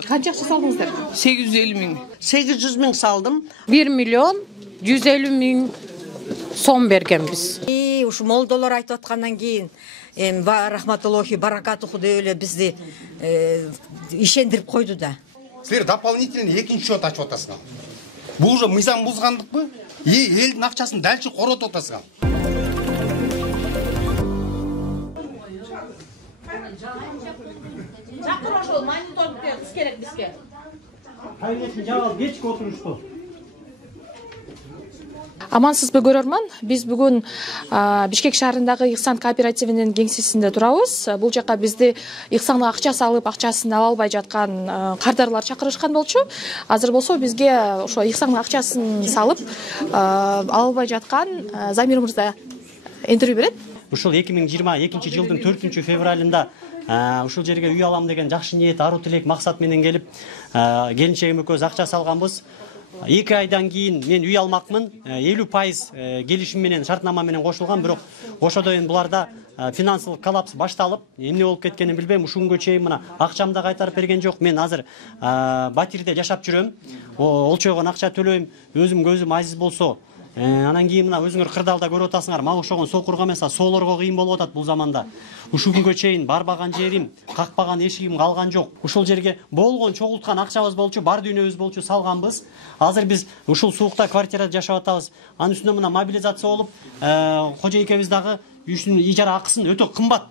Qancha ақша салдыңыздар? 850 мың. 800 мың салдым. 1.150.000 сом бергенбіз. Ушу молдолор айтып аткандан кийин рахматуллахи баракатуху деп эле бизди ишендирип койду да. Силер дополнительный экинчи счет ачып атасыңар. Бул уже мыйзам бузгандыкпы? Элдин акчасын дальше коротуп атасыңар. Чакыр ошол мониторду кыз керек бизге. Кайнешин жабал кечки отурушту. Амансызбы көрөрман, биз бүгүн Бишкек шаарындагы Ихсан кооперативинин кеңсесинде турабыз. Бул жака бизди Ихсанга акча салып, акчасын ала албай жаткан кардарлар чакырышкан болчу. Азыр болсо бизге ошо Ихсанга акчасын салып, ала албай жаткан Замир мырза интервью берет. Ушул 2022 жылдын 4 февралында ушул жерге үй алам деген жакшы ниет, аруу тилек, максат менен келип, келинчегим экөөбүз акча салганбыз. 2 айдан кийин мен үй алмакмын. 50% келишим менен, шартнама менен кошулган, бирок ошодо эми буларда финансылык коллапс башталып, эмне болуп кеткенин билбейм. Ушунгө чейин мына акчамды да кайтарып берген жок. Мен азыр батирде жашап жүрөм. Олчойгон акча төлөйм. Өзүм көзүм азиз болсо, анан кийин мына өзүңөр кырдаалда көрүп атасыңар, мага окшогон сокурга эмес, соолорго кыйын болуп атат бул заманда. Ушул күнгө чейин барбаган жерим, какпаган эшигим калган жок. Ушул жерге болгон чогулткан акчабыз болчу, бар дүйнөбүз болчу, салганбыз. Азыр биз ушул суукта квартирада жашап атабыз. Анын үстүнө мына мобилизация болуп, кожойкебиз дагы үйүнүн ижара акысын өтө кымбат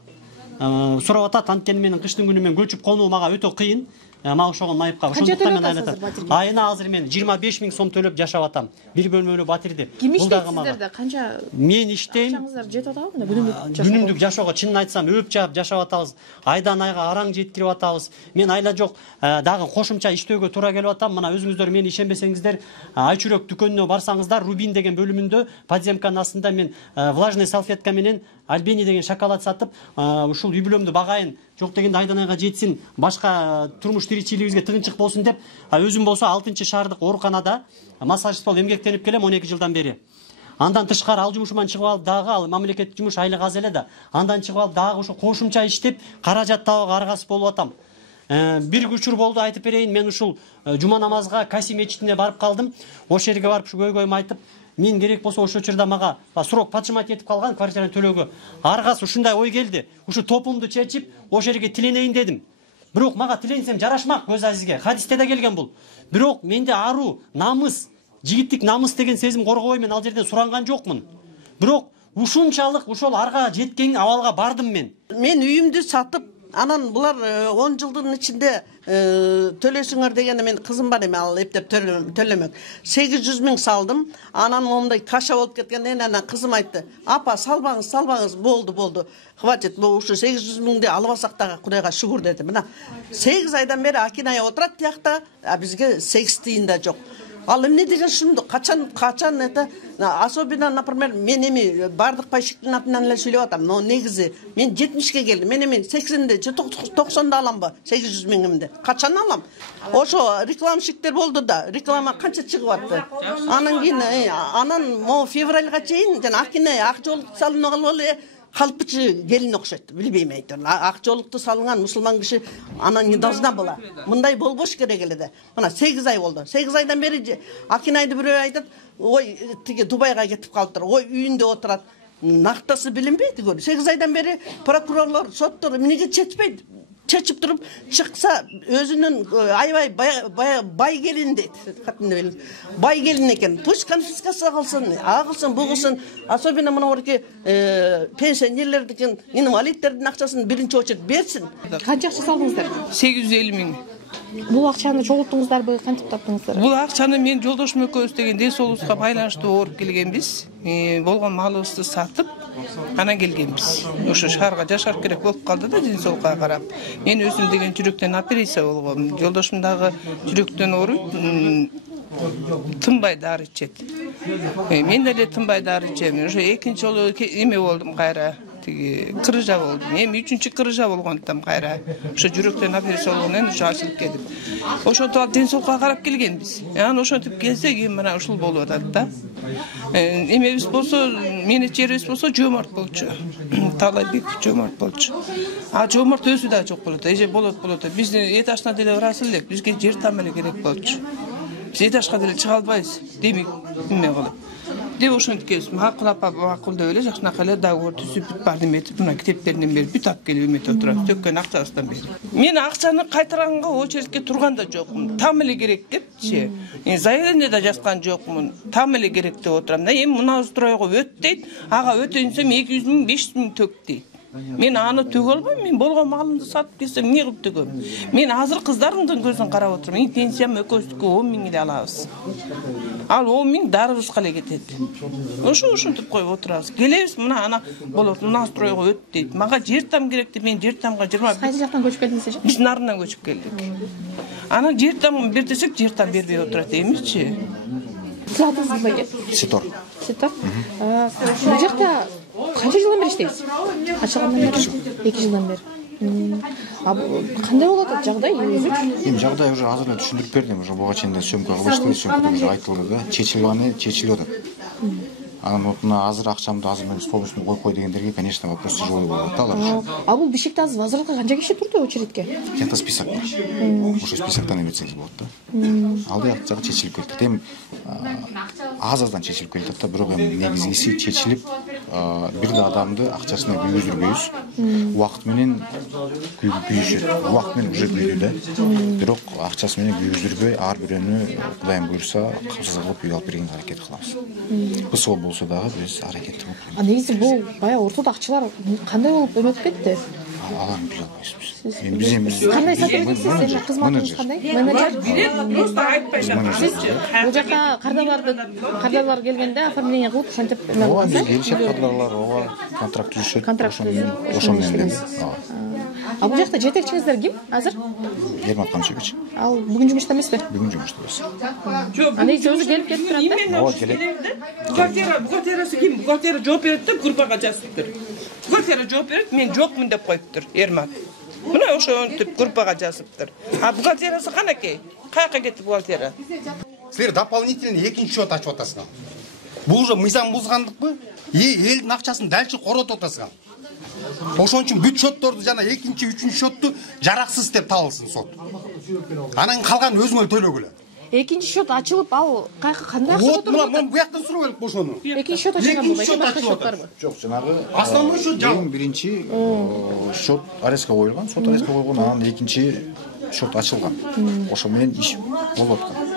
сурап атат. Анткени менин кыштын күнү мен көчүп конуу мага өтө кыйын. Мага окшогон майыпка. Ошондуктан мен айтатам. Айына азыр мен 25 000 сом төлөп жашап атам. Бир бөлмөлүү батирде. Бул дагы мага. Канча? Мен иштейм. Акчаңыздар жетип атабы мына күнүмдүк жашоого чынын айтсам өп жаап жашап атабыз. Айдан айга араң жеткирип атабыз. Мен айла жок дагы кошумча иштөөгө туура келип атам. Мына өзүңүздөр мени ишенбесеңиздер, Айчүрөк дүкөнүнө барсаңыздар, Рубин деген бөлүмүндө подземканын астында мен влажный салфетка менен Альбени деген шоколад сатып, ушул үй бүлөмдү багайын, жок дегенде айдан айга жетсин, башка турмуш тиричилигибизге тыгынчык болсун деп, өзүм болсо 6-шаардык ооруканада массажист болуп эмгектенип келем 12 жылдан бери. Андан тышкары ал жумушуман чыгып алып дагы ал мамлекеттик жумуш айлык аз эле да. Андан чыгып алып дагы ошо кошумча иштеп, каражат табууга аргасыз болуп атам. Бир учур болду, айтып берейин, мен ушул жума намазга Каси мечитине барып калдым. Ошол жерге барып көйгөйүм айтып, мен керек болсо ошол учурда мага срок поджимать этип калган квартираны төлөөгө. Аргасы ушундай ой келди. Ушу топумду чечип, ошол жерге тиленейин дедим. Бирок мага тиленсем жарашмак көз азизге. Хадисте да келген бул. Бирок менде аруу, намыс, жигиттик намыс деген сезим коргобой мен ал жерден суранган жокмун. Бирок ушунчалык ошол арга жеткен абалга бардым мен. Мен үйүмдү сатып, анан булар 10 жылдын ичинде төлөсүңөр дегенде мен кызым бар эми, ал эптеп төлөмөк. 800 000 салдым. Анан момундай каша болуп кеткенден анан кызым айтты: "Апа, салбаңыз, болду. Хватит, бул ушу 800 000 албасак дагы Кудайга шүгүр" деди. Мына 8 айдан бери Акиная отурат тиякта, а бизге 8 тиын да жок. Ал эмне деген шумду? Качан это, особенно, например, мен эми бардык пайшыктын атынан эле сүйлөп атам. Но негизи мен 70ке келдим. Мен эми 80де, 90да аламбы 800 000-имди. Качан алам? Ошо рекламщиктер болду да. Реклама канча чыгып атты. Анан кийин анан мо февралга чейин жана Акиная ак жолук салынып алып калпычы келин окшойт, билбейм айтор. Ак жолукту салынган мусулман киши анан не должна была. Мындай болбош керек эле да. Мына 8 ай болду. 8 айдан бери Акинайды бирөө айтат: "Ой, тиги Дубайга кетип калыптыр. Ой, үйүндө отурат." Нактасы билинбейт гөр. 8 айдан бери прокурорлор, соттор эмнеге чечпейт? Чечип туруп чыкса өзүнүн аябай бай келин дейт. Катында билин. Бай келин экен. Пусть конфискация кылсын, агылсын, бугулсын. Особенно мына орки пенсионерлердин, инвалидтердин акчасын биринчи очередь берсин. Канча акча салдыңыздар? 850 мың. Бул акчаны чогулттуңуздарбы, кантип таптыңыздар? Бул акчаны мен жолдошум экөөбүз деген ден соолугубузга байланыштуу ооруп келгенбиз. Болгон малыбызды сатып, анан келгенбиз. Ошо шаарга жашап керек болуп калды да, ден соолукка карап. Мен өзүм деген жүрөктөн операция болгом. Жолдошум дагы жүрөктөн ооруйт. Тынбай дары ичет. Мен деле тынбай дары ичем. Ошо экинчи жолу эме болдум кайра. Кырыжа болдум. Эми 3-чү кырыжа болгондон кайра. Ошо жүрөктөн операция болгондон ошо ачылып кетип. Ошентип ден соолукка карап келгенбиз. Анан ошентип келсек, мына ушул болуп атат да. Эмебиз болсо менеджерибиз болсо жомарт болчу. Талайбек жомарт болчу. А жомарт өзү да жок болот. Эже болот. Биздин этажына деле барасыз элек, бизге жер там эле керек болчу. Биз этажга деле чыга албайбыз. Демек, неме кылып. Деп ошентип макул апа макул деп эле жакшынакай эле договор түзүп бүт бардым этип, мына китептеринен берип бүт алып келип эметип отурат. Төккөн акчасынан берип. Мен акчаны кайтарганга очередке турган да жокмун. Там эле керек депчи. Заявление да жазган жокмун. Там эле керек деп отурам да. Эми мына стройго өт дейт. Ага өтөнсөм 200 000, 500 000 төк дейт. Мен аны төгө албайм. Мен болгон малымды сатып келсем эмне кылып төгөм? Мен азыр кыздарымдын көзүн карап отурам. Мен пенсиям экөөбүздүкү 10 000 эле алабыз. Ал 10 000 дарыбызга эле кетет. Ошентип коюп отурабыз. Келебиз, мына ана болот, мына стройго өт дейт. Мага жер там керек деп, мен жер тамга 20. Кайсы жактан көчүп келдиңиз эже? Биз нарынан көчүп келдик. Ана жер там бер десек, жер там бербей отурат эмичи? Тилатыңыз байке? Ситор. Ситор? Бул жакта канча жылдан бери иштейсиз? Ачылгандан бери? 2 жылдан бери. А кандай болот жагдай өзү? Эми жагдай уже азыр эле түшүндүрүп бердим. Уже буга чейин сөмкө кылышты, сөмкө уже айтылды да. Чечилип атат. Анан отуна азыр акчамды азыр мен стол үстүнө коюп кой дегендерге, конечно, вопрос тяжелый болот да алар. А бул Бишкекте азыр вазиратка канча киши турду очередке? Жакта список бар. Ошо списоктан эметсеңиз болот да. Ал жагы чечилип кетти. Эми аз-аздан чечилип келет да, бирок эми негизгиси чечилип, бир да адамды акчасына күйгүздүрбөйбүз. Убакыт менен күйгүзүшөт. Убакыт менен уже күйдү да. Бирок акчасы менен күйгүздүрбөй, ар бирөөнү Кудайым буйрса, капсыз кылып үй алып бергенге аракет кылабыз. БСО болсо дагы биз аракет кылып. А негизи бул баягы ортодо акчалар кандай болуп эметип кетти? Аларын биле албайбыз. Биз кандай сотрудник сиз? Кызматыңыз кандай? Менеджер? Просто айтпай жатам. Бул жака кардарлар келгенде оформление кылып ошентип ооба, биз келишет кардарлар, ооба, контракт түзүшөт. Ошо менен. А бул жакта жетекчиңиздер ким азыр? Ермат Камчыбич. Ал бүгүн жумушта эмеспи? Бүгүн жумушта эмес. А негизи өзү келип кетип турат да? Ооба, келет. Бухгалтериясы ким? Бухгалтера жооп берет деп группага жазыптыр. Бухгалтера жооп берет, мен жокмун деп коюптур Ермат. Мына ошентип группага жазыптыр. А бухгалтериясы канакей? Каяка кетти бухгалтера? Силер дополнительный экинчи счет ачып атасыңар. Бул уже мыйзам бузгандыкпы? Элдин акчасын дальше коротуп атасыңар. Ошон үчүн бүт счетторду жана экинчи, үчүнчү счетту жараксыз деп табылсын сот. Анан калганын өзүңөр төлөгүлө. Экинчи счет ачылып, ал кандай акча Вот мына буяктан сурап алып ошону. Экинчи счет ачылган болбойт, башка счеттарбы? Жок, жанагы основной счет жабык. Биринчи счет арестке коюлган, сот арестке койгон, анан экинчи счет ачылган. Ошо менен иш болуп аткан.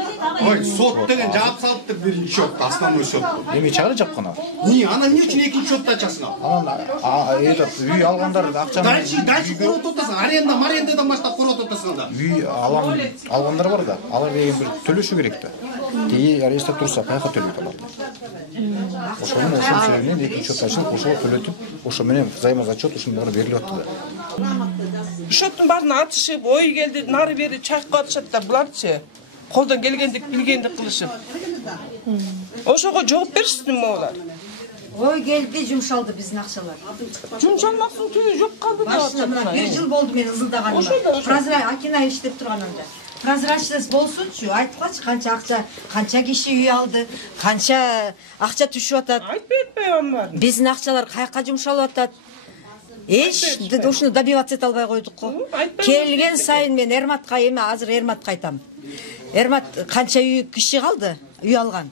Ой, сот деген жаап салыптыр биринчи счет, основной счет. Эми чыгарып жапкан ал. Анан эмне үчүн экинчи счетты ачасың ал? Анан этот үй алгандар акчаны Дальше коротуп атасың. Арендадан баштап коротуп атасың да. үй алгандар бар да, алар деген бир төлөшү керек да. Тиги арестте турса каяка төлөйт алар. Ошо себептен экинчи счет ачылып, ошого төлөтүп, ошо менен взаимозачет ушунун баары берилип атты да. Счеттун баарын атышып, ой келди, нары бери чакка атышат да, буларчы. Колдон келгендик, билгендик кылышып. Ошого жооп беришсин могулар. Ой келди, жумшалды биздин акчалар. Жумшалмаксың түбү жок калды деп Башына 1 жыл болду мен ызылдаганыма. Акина иштеп турганымда. Прозрачность болсунчу, айткылачы канча акча, канча киши үй алды, канча акча түшүп атат. Айтпай анлар. Биздин акчалар каяка жумшалып атат. Эч ушуну добиваться эте албай койдук го. Келген сайын мен Эрматка, эми азыр Эрматка айтам. Эрмат канча үй киши калды, үй алган.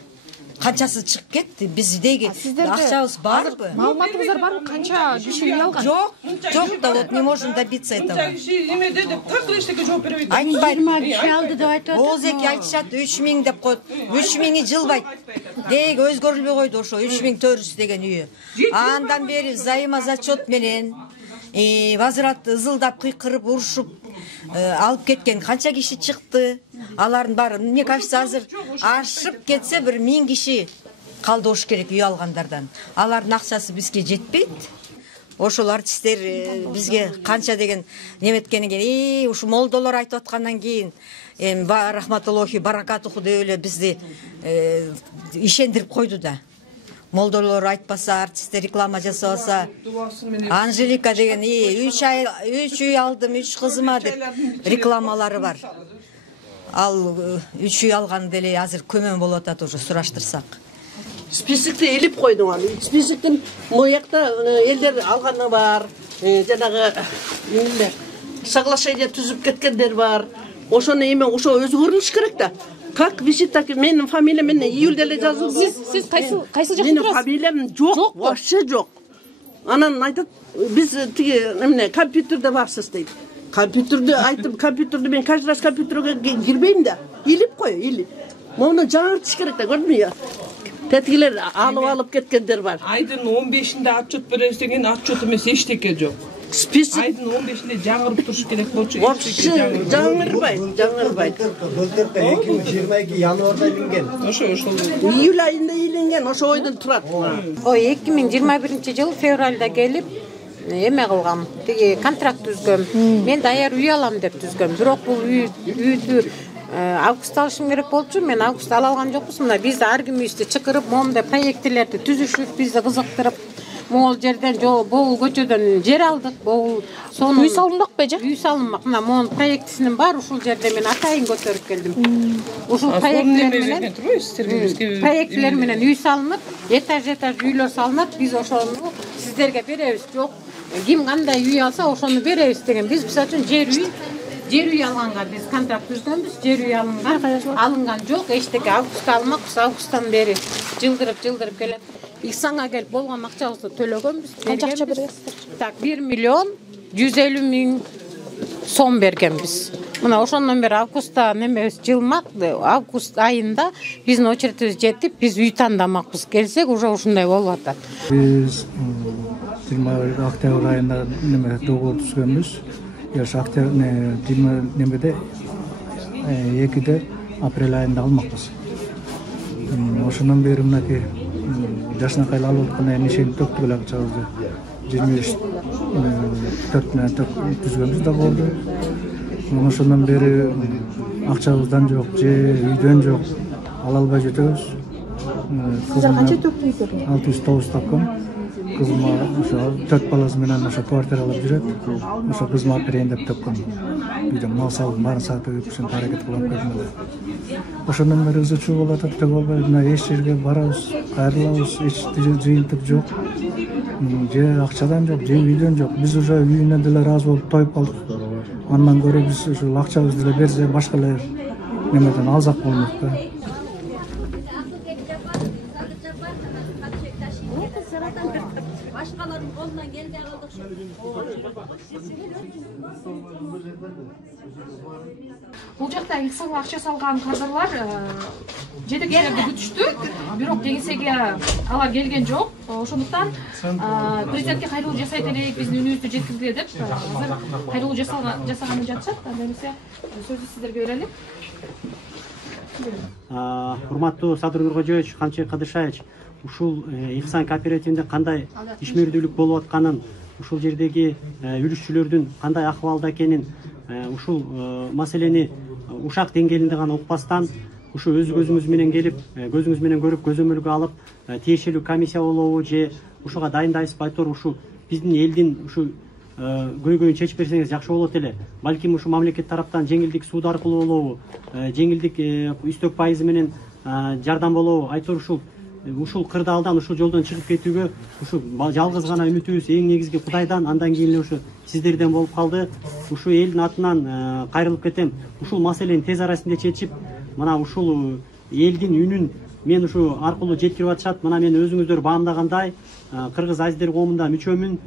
Канчасы чыгып кетти, биздеги акчабыз барбы? Маалыматыңыздар барбы, канча киши үй алган? Жок, да вот не можем добиться этого. Канча киши эмеде деп так эчтеке жооп бербейт. Айтпайт. 20 киши алды деп айтып атат. Ооз айтышат 3000 деп коет. 3000 жылбайт. Деги өзгөрүлбөй койду ошо 3400 деген үйү. Андан бери взаимозачет менен возврат ызылдап, кыйкырып, урушуп алып кеткен канча киши чыкты? Алардын баары, мне кажется, азыр ашып кетсе бир 1000 киши калды болуш керек үй алгандардан. Алардын акчасы бизге жетпейт. Ошол артисттер бизге канча деген неметкенен кийин, ушу молдолор айтып аткандан кийин, рахматуллахи баракатуху деп эле бизди ишендирип койду да. Молдолор айтпаса, артисттер реклама жасабаса, Анжелика деген 3 үй алдым, 3 кызыма деп рекламалары бар. Ал 3 үй алган деле азыр көмөн болуп атат уже сураштырсак. Списокты илип койдуң аны. Списоктун моякта элдер алганы бар. Жанагы эмне соглашение түзүп кеткендер бар. Ошону эме ошо өзгөрүлүш керек да. Как висит так менин фамилиям менен июльде эле жазылды. Сиз кайсы жакта Менин турасыз? фамилиям жок, вообще жок. Анан айтат, биз тиги эмне компьютерде барсыз дейт. Компьютерде айтып, компьютерде мен каждый раз компьютерге кирбейм да. Илип кой, илип. Мону жаңыртыш керек да, көрдүңбү? Тетигилер алып кеткендер бар. Айдын 15-inde отчет беребиз деген отчет эмес эчтеке жок. Список Айдын 15-inde жаңырып туруш керек болчу. вообще жаңырбайт. Былтырда 2022 январда илинген. Ошол. Июль айында иленген, ошо ойдон турат. Ой, 2021 февралда келип эме кылгам. Тиги контракт түзгөм. Мен даяр үй алам деп түзгөм. Бирок бул үйдү августта алышым керек болчу. Мен августта ала алган жокпуз. Мына биз ар ким үйүстө чакырып, момундай проектилерди түзүшүп, бизди кызыктырып, могул жерден богул көчөдөн жер алдык. Богул Үй салынбакпы же? Үй салынмак. Мына могул проектисинин бар, ушул жерде мен атайын көтөрүп келдим. Ушул проекттер менен үй салынып, этаж үйлөр салынат. Биз ошону сиздерге беребиз. Жок, ким кандай үй алса ошону беребиз деген. Биз мисалы үчүн жер үй алганга биз контракт түзгөнбүз. Жер үй алынган жок. Эчтеке августта алмакпыз. Августтан бери жылдырып келет. Ихсанга келип болгон акчабызды төлөгөнбүз. Канча акча бересиздер? Так, 1.150.000 сом бергенбиз. Мына ошондон бери августта немебиз жылмак. Август айында биздин очередибиз жетип, биз үй тандамакпыз. Келсек уже ушундай болуп атат. Биз 20 октябрь айында неме договор түзгөнбүз. Яш октябрь немеде 2 апрель айында алмакпыз. Ошондон бери мынакей жашынакай алып атканда нешени төктүк эле акчабызды 24 менен түзгөнбүз договорду. Ошондон бери акчабыздан жок, же үйдөн жок, ала албай жатабыз. Сиздер канча төктү 609 тапкан. Кызым ошо 4 баласы менен ошо квартиралап жүрөт. Ошо кызым алып берейин деп тапкан. Үйдө мал салып, баарын сатып, ушинтип аракет кылып койдум. Ошондон бери ызычуу болуп атат, төбө албай, мына эч жерге барабыз, кайрылабыз, эч жыйынтык жок. Же акчадан жок, же үйдөн жок. Биз уже үйүнө деле ыраазы болуп тоюп калдык. Андан көрө биз ушул акчабызды деле берсе, башка эле немеден алсак болмок да. Бул жакта Ихсанга акча салган кадрлар жетекчилерди күтүштү. Бирок кеңсеге алар келген жок. Ошондуктан президентке кайрылуу жасайт элек, биздин үнүбүздү жеткизгиле деп азыр кайрылуу жасаганы жатышат. Анда эмесе сөздү сиздерге берели. Урматтуу Садыр Нуркожоевич, Камчы Кадышаевич, ушул Ихсан кооперативинде кандай ишмердүүлүк болуп атканын, ушул жердеги үлүшчүлөрдүн кандай акыбалда экенин, ушул маселени ушак деңгээлинде гана укпастан, ушу өз көзүңүз менен келип, көзүңүз менен көрүп, көзөмөлгө алып, тиешелүү комиссия болобу же ушуга дайындайсызбы айтор, ушу биздин элдин ушу көйгөйүн чечип берсеңиз жакшы болот эле. Балким ушу мамлекет тараптан жеңилдик суд аркылуу болобу, жеңилдик үстөк пайызы менен жардам болобу айтор, ушул кырдаалдан, ушул жолдон чыгып кетүүгө ушу жалгыз гана үмүтүбүз эң негизги Кудайдан, андан кийин эле ушу сиздерден болуп калды. Ушу элдин атынан кайрылып кетем. Ушул маселени тез арасында чечип, мына ушул элдин үнүн мен ушу аркылуу жеткирип атышат. Мына мен өзүңүздөр баамдагандай Кыргыз Азиздер коомунда мүчөмүн.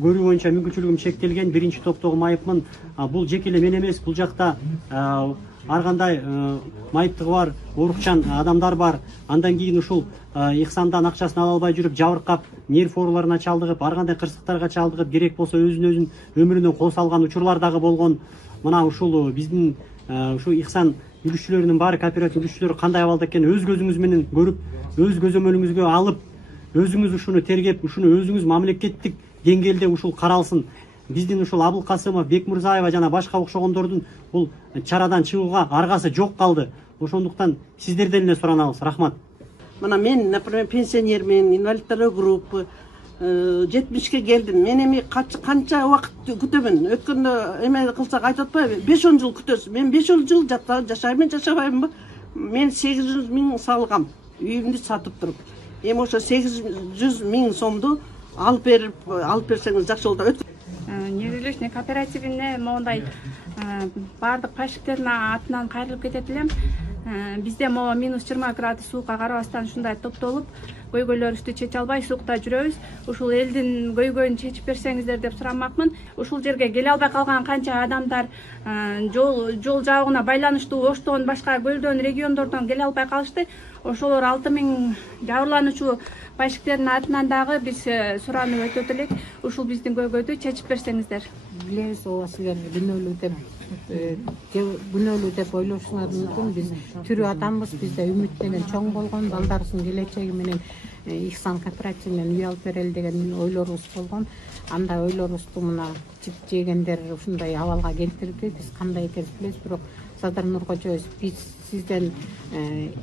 Көрүү боюнча мүмкүнчүлүгүм чектелген, биринчи топтогу майыпмын. Бул жеке эле мен эмес, бул жакта ар кандай майыптыгы бар, оорукчан адамдар бар. Андан кийин ушул Ихсандан акчасын ала албай жүрүп, жабыркап, нерв ооруларына чалдыгып, ар кандай кырсыктарга чалдыгып, керек болсо өзүнүн өмүрүнө кол салган учурлар дагы болгон. Мына ушул биздин ушу Ихсан үлүшчүлөрүнүн баары, кооператив үлүшчүлөрү кандай абалда экенин өз көзүңүз менен көрүп, өз көзөмөлүңүзгө алып, өзүңүз ушуну тергеп, ушуну өзүңүз мамлекеттик деңгээлде ушул каралсын. Биздин ушул Абылкасымов, Бекмурзаева жана башка окшогондордун бул чарадан чыгууга аргасы жок калды. Ошондуктан сиздерден эле суранабыз. Рахмат. Мына мен, например, пенсионермин, инвалидтер группы, 70ке келдим. Мен эми канча убакыт күтөмүн? Өткөндө эме кылсак айтып атпайбы? 5-10 жыл күтөсүз. Мен 5-10 жыл жашайбы, жашабайбы? Мен 800.000 салгам. Үйүмдү сатып туруп. эми ошо 800 000 сомду алып берсеңиз жакшы болот. Нервилечный кооперативине моундай баардык пайшиктердин атынан кайрылып кетет элем. Бизде могу минус 20 градус суукка карабастан ушундай топтолуп, көйгөйлөрүбүздү чече албай суукта жүрөбүз. Ушул элдин көйгөйүн чечип берсеңиздер деп сурамакмын. Ушул жерге келе албай калган канча адамдар жол жабыгына байланыштуу Оштон башка көлдөн, региондордон келе албай калышты. Ошолор 6000 жабырлануучу пайшиктердин атынан дагы биз суранып өтөт элек. Ушул биздин көйгөйдү чечип берсеңиздер. Билебиз, ооба силер күнөөлүү деп ойлошуңар мүмкүн. Биз тирүү адамбыз, бизде үмүт деген чоң болгон, балдарыбыздын келечеги менен Ихсан кооперативинен үй алып берели деген ойлорубуз болгон. Анда ойлорубузду мына жип жегендер ушундай абалга келтирди. Биз кандай экенин билебиз, бирок Садыр Нуркожоевич, биз сизден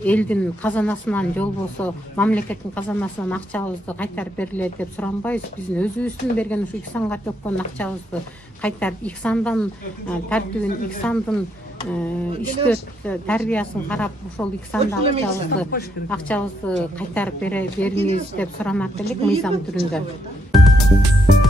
элдин казанасынан же болбосо мамлекеттин казанасынан акчабызды кайтарып бергиле деп суранбайбыз. Биздин өзүбүздүн берген ушу Ихсанга төккөн акчабызды кайтарып, Ихсандын тартибин, Ихсандын иштөө тарбиясын карап, ошол Ихсандагы акчабызды кайтарып бериңиз деп суранат элек мыйзам түрүндө.